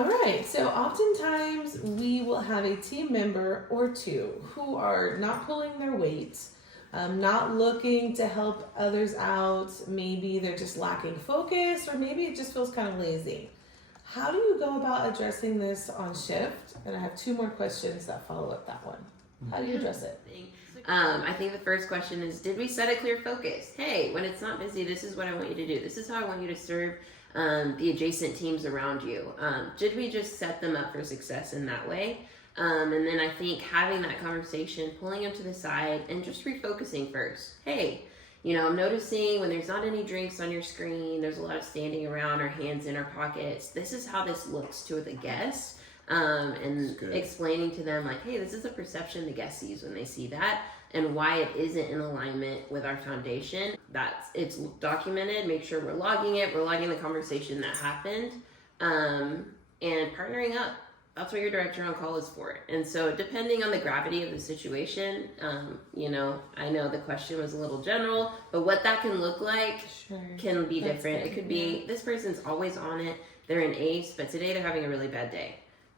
All right, so oftentimes we will have a team member or two who are not pulling their weight, not looking to help others out. Maybe they're just lacking focus, or maybe it just feels kind of lazy. How do you go about addressing this on shift? And I have two more questions that follow up that one. How do you address it? I think the first question is, did we set a clear focus? Hey, when it's not busy, this is what I want you to do. This is how I want you to serve the adjacent teams around you. Did we just set them up for success in that way? And then I think having that conversation, pulling them to the side and just refocusing first. Hey, I'm noticing when there's not any drinks on your screen, there's a lot of standing around, our hands in our pockets. This is how this looks to the guests. And explaining to them like, hey, this is a perception the guest sees when they see that, and why it isn't in alignment with our foundation. It's documented. Make sure we're logging it. We're logging the conversation that happened, and partnering up. That's what your director on call is for. And so depending on the gravity of the situation, I know the question was a little general, but what that can look like can be different. It could be this person's always on it. They're an ace, but today they're having a really bad day.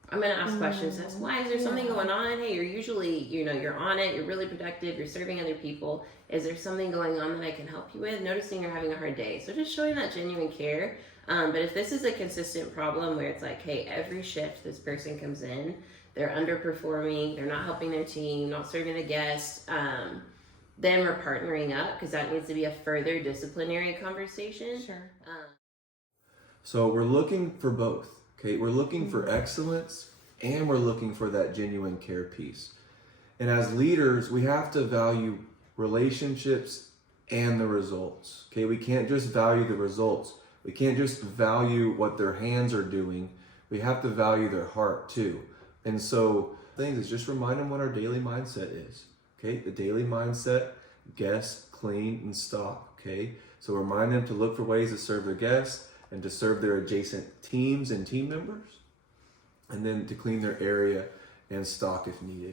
I'm going to ask questions. That's why is there something going on? Hey, you're usually, you're on it. You're really productive. You're serving other people. Is there something going on that I can help you with? Noticing you're having a hard day. So just showing that genuine care. But if this is a consistent problem where it's like, hey, every shift this person comes in, they're underperforming, they're not helping their team, not serving the guests, then we're partnering up, because that needs to be a further disciplinary conversation. Sure. So we're looking for both. Okay, we're looking for excellence, and we're looking for that genuine care piece. And as leaders, we have to value relationships and the results. Okay, we can't just value the results. We can't just value what their hands are doing. We have to value their heart too. And so things is just remind them what our daily mindset is. Okay, the daily mindset: guest, clean, and stock. Okay, so remind them to look for ways to serve their guests and to serve their adjacent teams and team members, and then to clean their area and stock if needed.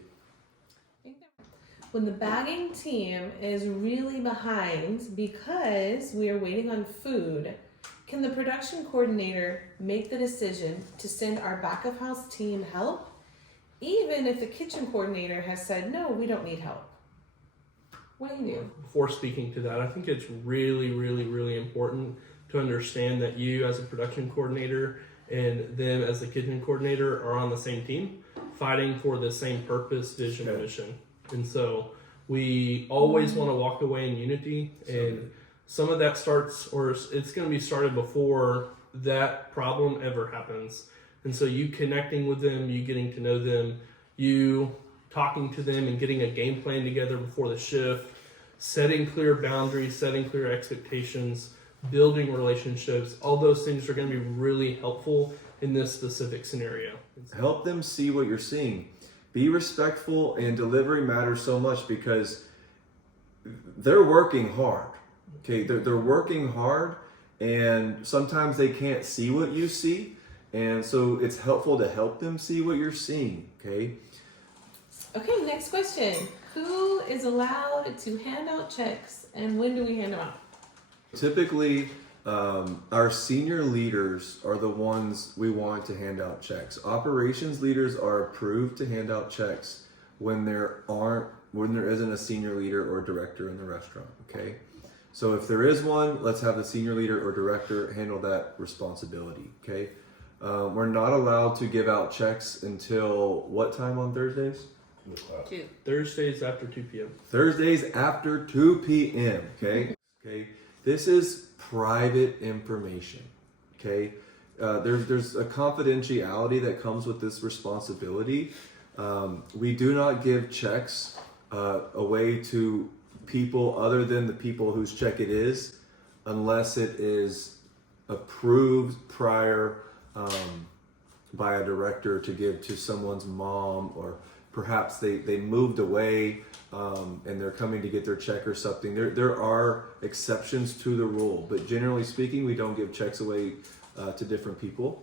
When the bagging team is really behind because we are waiting on food, can the production coordinator make the decision to send our back of house team help, even if the kitchen coordinator has said, no, we don't need help? What do you do? Before speaking to that, I think it's really, really, really important to understand that you as a production coordinator and them as the kitchen coordinator are on the same team, fighting for the same purpose, vision, and mission. And so we always want to walk away in unity, and some of that starts, or it's going to be started before that problem ever happens. And so you connecting with them, you getting to know them, you talking to them and getting a game plan together before the shift, setting clear boundaries, setting clear expectations, building relationships, all those things are going to be really helpful in this specific scenario. Help them see what you're seeing. Be respectful, and delivery matters so much because they're working hard. Okay, they're working hard, and sometimes they can't see what you see, and so it's helpful to help them see what you're seeing. Okay, next question. Who is allowed to hand out checks, and when do we hand them out? Typically, our senior leaders are the ones we want to hand out checks. Operations leaders are approved to hand out checks when there isn't a senior leader or director in the restaurant. Okay, so if there is one, let's have the senior leader or director handle that responsibility. Okay, we're not allowed to give out checks until what time on Thursdays? 2. Thursdays after 2 p.m. Thursdays after 2 p.m. Okay. This is private information. Okay. There's a confidentiality that comes with this responsibility. We do not give checks away to people other than the people whose check it is, unless it is approved prior by a director to give to someone's mom, or perhaps they moved away and they're coming to get their check or something. There are exceptions to the rule, but generally speaking, we don't give checks away to different people.